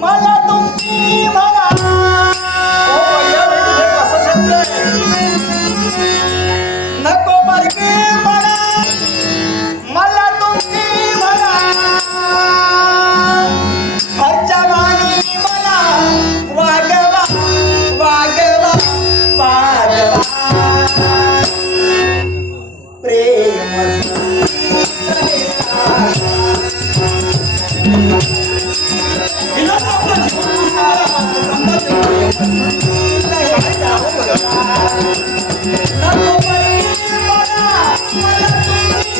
मला तुमची म्हणा कसं शक्य आहे? नको परके म्हणा मला तुमची म्हणा घरच्या वाणी मला वागवा वागवा वागवा प्रेम हिला तर आपलं जीवन पुसणारा संबंध नको परके म्हणा मला तुमची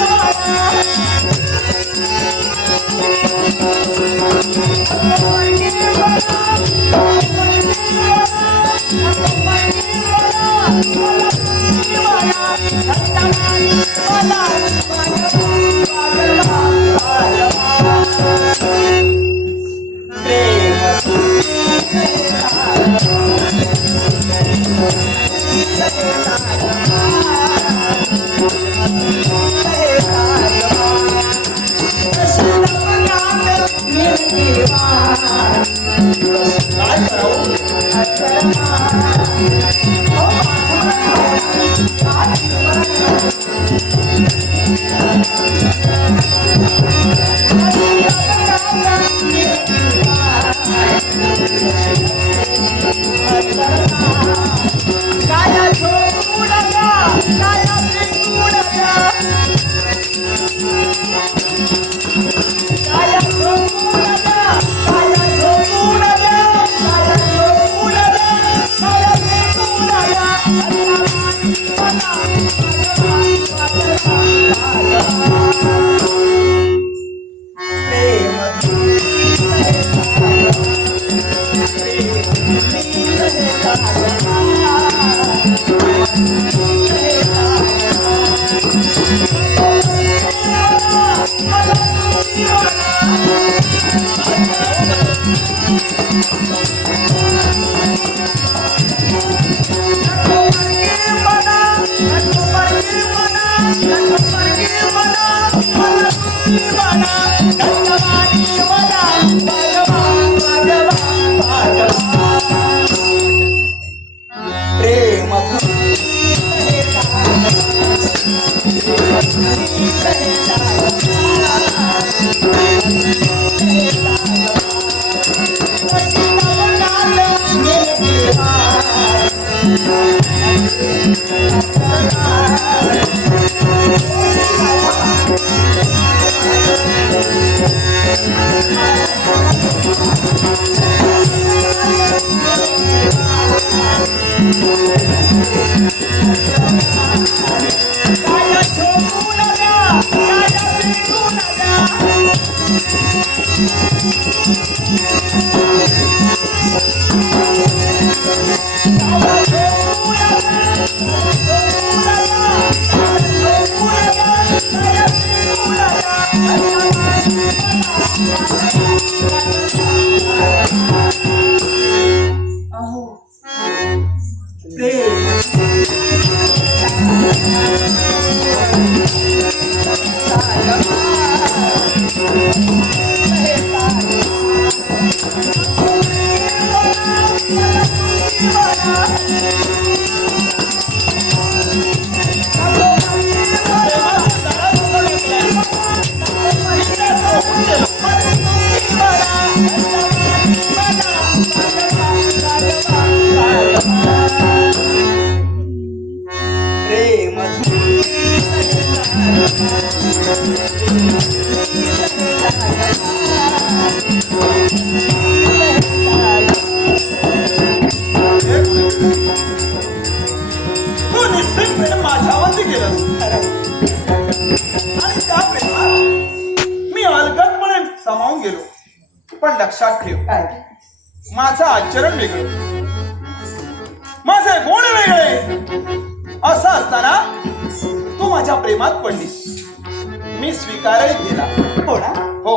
काय करावं? तू निश्चितपणे माझ्यावरती गेलंस आणि त्या प्रेमात मी अलगदपणे सामावून गेलो. पण लक्षात ठेव, माझं आचरण वेगळं, माझे गुण वेगळे. असं असताना तू माझ्या प्रेमात पडलीस. मी स्वीकारही केला. हो ना? हो,